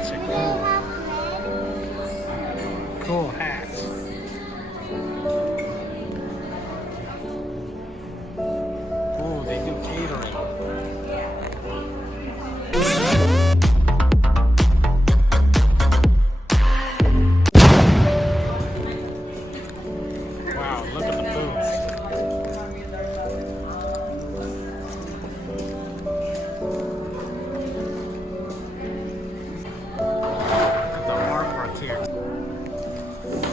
Mexico. Cool hats. Oh, they do catering. Wow, look at the boots. Look at the artwork here.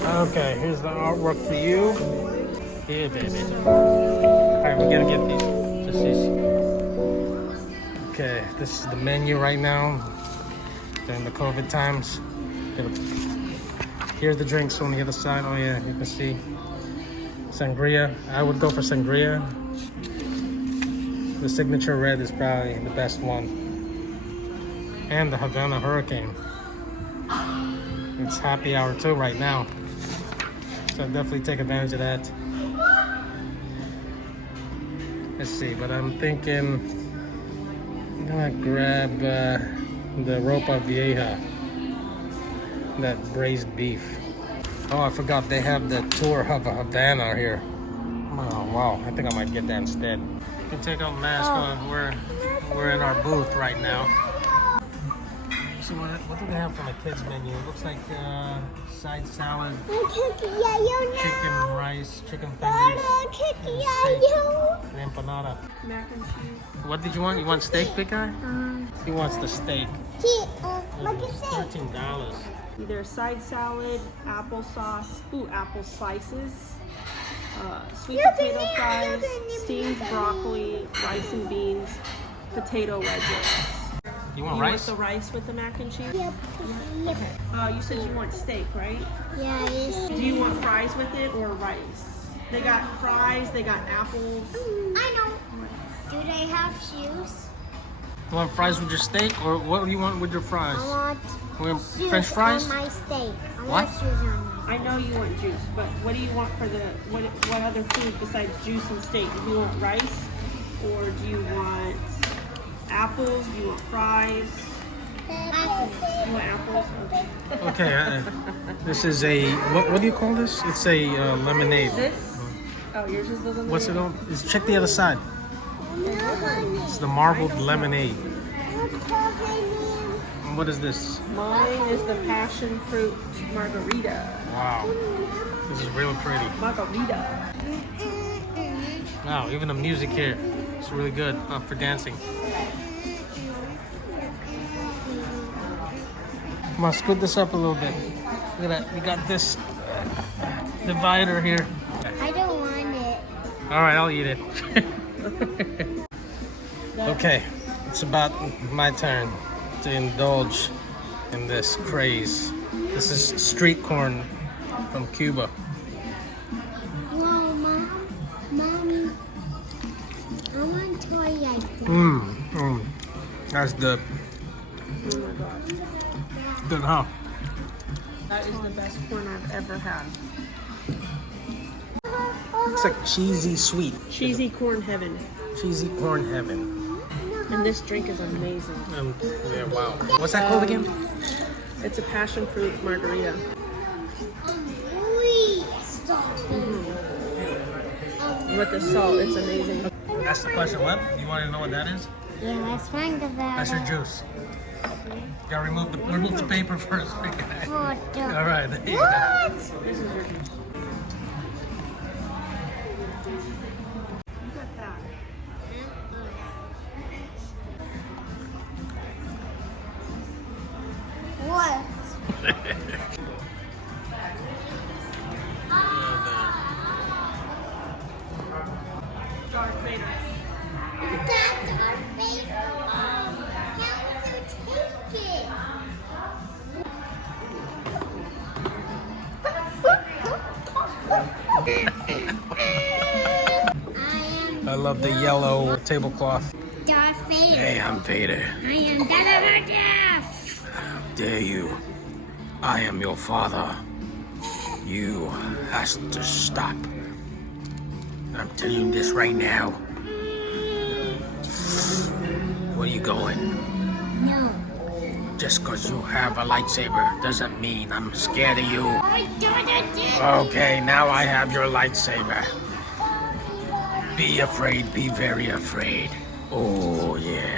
Okay, here's the artwork for you. Here, baby. Alright, we gotta get these. Just these. Okay, this is the menu right now during the COVID times. Here's the drinks on the other side. Oh yeah, you can see sangria. I would go for sangria. The signature red is probably the best one. And the Havana Hurricane. It's happy hour too right now. So definitely take advantage of that. Let's see, but I'm thinking I'm gonna grab the Ropa Vieja, that braised beef. Oh, I forgot they have the tour of Havana here. Oh wow, I think I might get that instead. You can take off the mask. We're in our booth right now. So what do they have for the kids menu? It looks like side salad, chicken rice, chicken fingers, and empanada. Mac and cheese. What did you want? You want steak, big guy? He wants the steak. $13. Either side salad, applesauce, apple slices, sweet potato fries, steamed broccoli, rice and beans, potato wedges. You want You rice? want the rice with the mac and cheese? Yep. Okay. You said you want steak, right? Yeah, it's... Do you want fries with it or rice? They got fries, they got apples. I know. Do they have shoes? You want fries with your steak, or what do you want with your fries? I want shoes French fries? on my steak. I What? want shoes on my I know you want juice, but what do you want for the, what other food besides juice and steak? Do you want rice, or do you want apples? Do you want fries? steak. You want apples? Okay, this is a, what do you call this? It's a lemonade. This? Oh, yours is the lemonade? What's it on? Check the other side. It's the marbled lemonade. And what is this? Mine is the passion fruit margarita. Wow, this is really pretty. Margarita. Wow, even the music here, it's really good for dancing. Come on, scoot this up a little bit. Look at that, we got this divider here. I don't want it. All right, I'll eat it. Okay, it's about my turn to indulge in this craze. This is street corn from Cuba. Whoa, Mommy. I want toy like that. That's good. Oh my god. Good, huh? That is the best corn I've ever had. It's like cheesy sweet. Cheesy corn heaven. Cheesy corn heaven. And this drink is amazing. Yeah, wow. What's that called again? It's a passion fruit margarita. With the salt, it's amazing. That's the question. What? You want to know what that is? Yeah, let's find about That's your juice. You gotta remove the paper first. All right, there you go. What? This is your juice. Look at that. What? Darth Vader. That's our favorite. How would you take it? I love the yellow tablecloth. Darth Vader. Hey, I'm Vader. I am Death. How dare you? I am your father. You has to stop. I'm telling you this right now. Where you going? No. Just because you have a lightsaber doesn't mean I'm scared of you. Okay, now I have your lightsaber. Be afraid, be very afraid. Oh, yeah.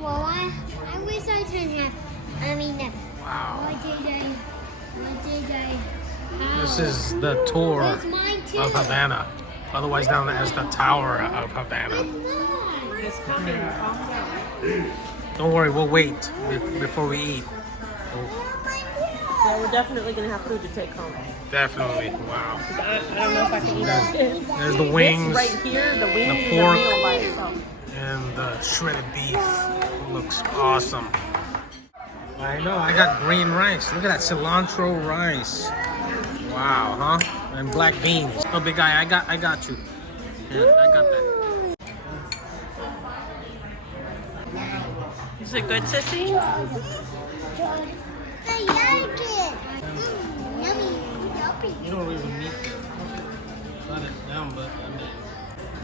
Well, I wish I didn't have. I mean, Wow. what did I have? This is the tour Where's mine too? of Havana, otherwise known as the Tower of Havana. It's coming. Calm down. Don't worry, we'll wait before we eat. Well, we're definitely gonna have food to take home. Definitely, wow. I don't know if I can eat it. There's the wings, This right here, the wings, the is a pork. meal by itself. and the shredded beef. Looks awesome. I know, I got green rice. Look at that cilantro rice. Wow, huh? And black beans. Oh, big guy, I got you. Yeah, I got that. Is it good, sissy? I like it. Yummy, yummy. You don't really need to cut it down, but I mean.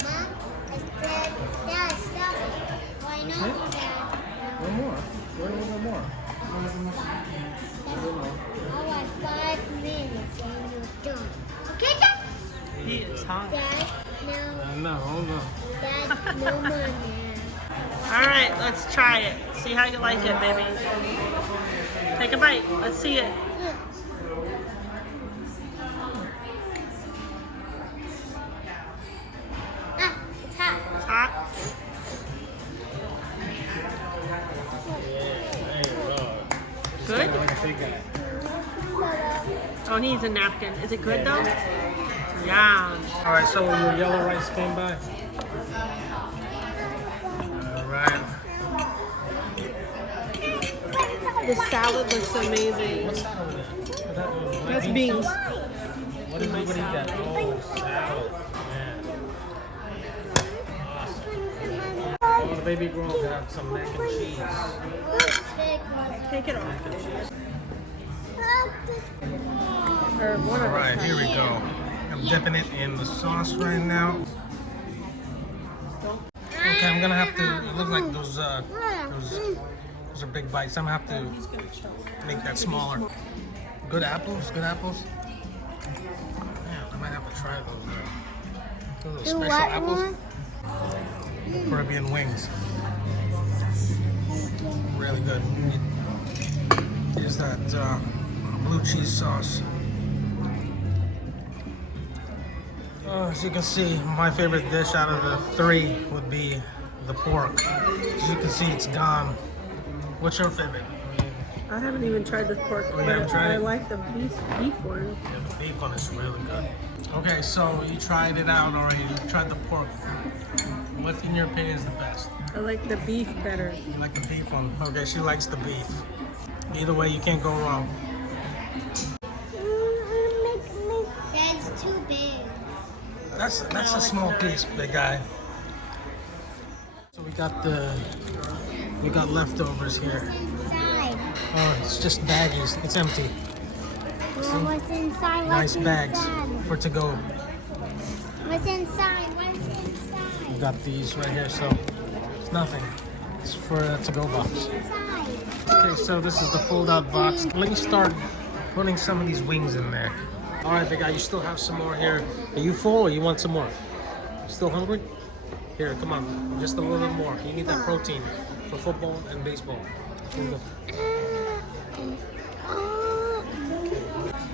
Mom, it's good. Dad, stop it. Why not, Dad? One more. One more. I want 5 minutes and you're done. Okay, Dad? He is hungry. Dad, no. No, hold on. Dad, no more now. All right, let's try it. See how you like it, baby. Take a bite. Let's see it. Ah, it's hot. It's hot. Good? Oh, he needs a napkin. Is it good though? Yeah. All right, so your yellow rice came by. All right. The salad looks amazing. What's that over there? That's beans. What is what do you got? Oh, salad. Man. Awesome. Oh, the baby girl got some mac and cheese. Take it off. Or one All of right, us. here we go. I'm dipping it in the sauce right now. Okay, I'm gonna have to. It looks like those are big bites. I'm gonna have to make that smaller. Good apples. Good apples. Yeah, I might have to try those. Those special apples. Caribbean wings. Really good. Here's that blue cheese sauce. As you can see, my favorite dish out of the 3 would be the pork. As you can see, it's gone. What's your favorite? I haven't even tried the pork, you haven't but tried I it? like the beef one. Yeah, the beef one is really good. Okay, so you tried it out already. You tried the pork. What, in your opinion, is the best? I like the beef better. You like the beef one? Okay, she likes the beef. Either way, you can't go wrong. That's too big. That's a small piece, big guy. So we got leftovers here. Inside. Oh, it's just baggies. It's empty. Well, what's inside? Nice What's bags inside? for to go. What's inside? What's inside? We got these right here, so it's nothing. It's for a to-go box. Inside. Okay, so this is the fold-out box. Let me start putting some of these wings in there. All right, big guy, you still have some more here. Are you full or you want some more? Still hungry? Here, come on, just a little bit more. You need that protein for football and baseball. Here you go.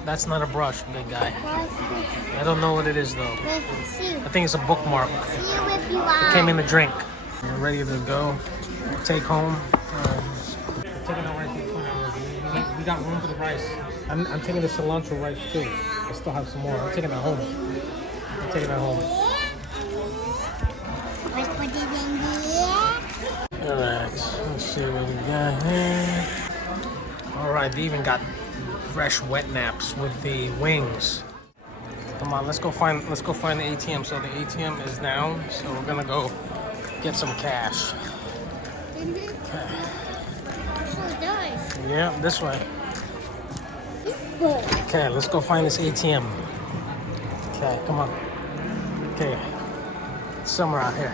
That's not a brush, big guy. What's this? I don't know what it is though. Let's see. I think it's a bookmark. See you if you It are. came in the drink. We're ready to go. Take home. We're taking our rice. We got room for the rice. I'm taking the cilantro rice too. I still have some more. I'm taking that home. I'm taking that home. Let's put it in here. Alright, let's see what we got here. Alright, they even got fresh wet naps with the wings. Come on, let's go find the ATM. So the ATM is down, so we're gonna go get some cash. Yeah, this way. Okay, let's go find this ATM. Okay, come on. Okay. Somewhere out here.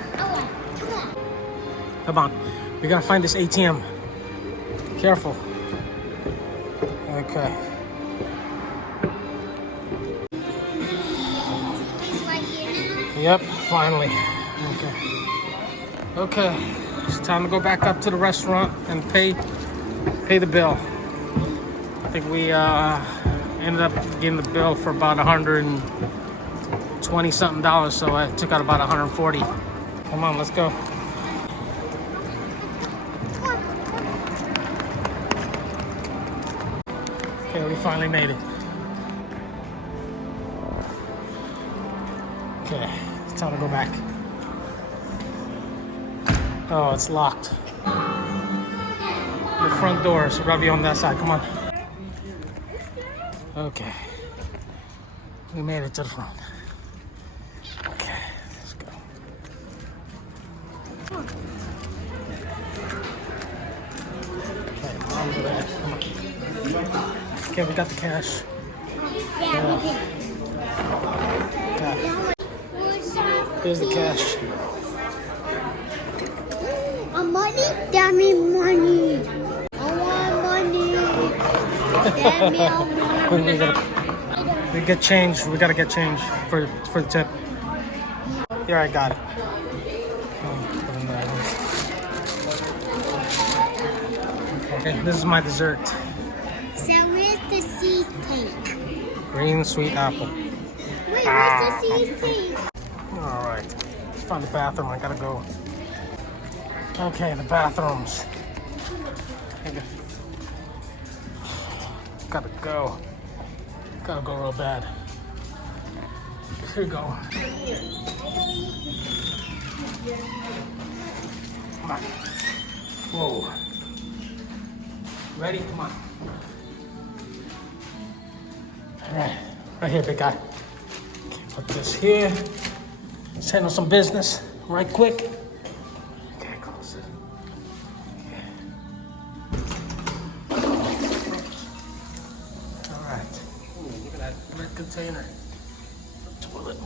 Come on. We gotta find this ATM. Careful. Okay. It's right here now. Yep, finally. Okay. Okay. It's time to go back up to the restaurant and pay the bill. I think we ended up getting the bill for about $120 something, so I took out about 140. Come on, let's go. Okay, we finally made it. Okay, it's time to go back. Oh, it's locked. The front door, so gotta be on that side. Come on. Okay. We made it to the front. Okay, let's go. Okay, mom's there. Come on. Okay, we got the cash. Yeah, we Yeah. did. Here's the cash. Money? Damn me money. I want money. Damn me, I want money. We get change. We gotta get change for the tip. Here, I got it. Okay, this is my dessert. So where's the cheesecake? Green sweet apple. Wait, where's the cheesecake? All right, let's find the bathroom. I gotta go. Okay, the bathrooms. Gotta go. Gotta go real bad. Here we go. Come on. Whoa. Ready? Come on. All right. Right here, big guy. Okay, put this here. Let's handle some business right quick. Okay, close it. All right. Ooh, look at that red container. Toilet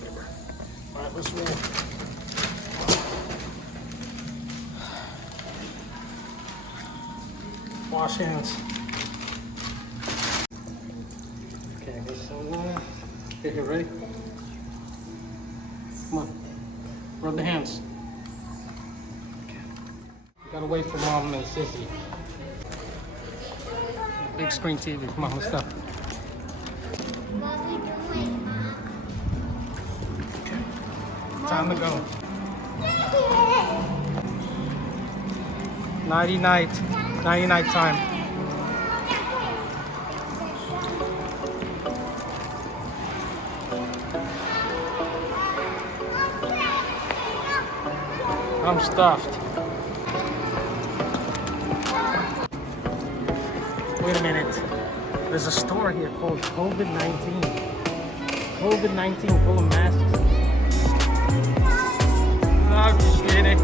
paper. All right, let's roll. Wash hands. Okay, this one. Okay, here, ready? Come on. Rub the hands. Okay. Gotta wait for Mom and Sissy. Big screen TV. Come on, let's go. What are we doing, Mom? Okay. Time to go. Nighty night. Nighty night time. I'm stuffed. Wait a minute. There's a store here called COVID-19. COVID-19 full of masks. I'm just kidding.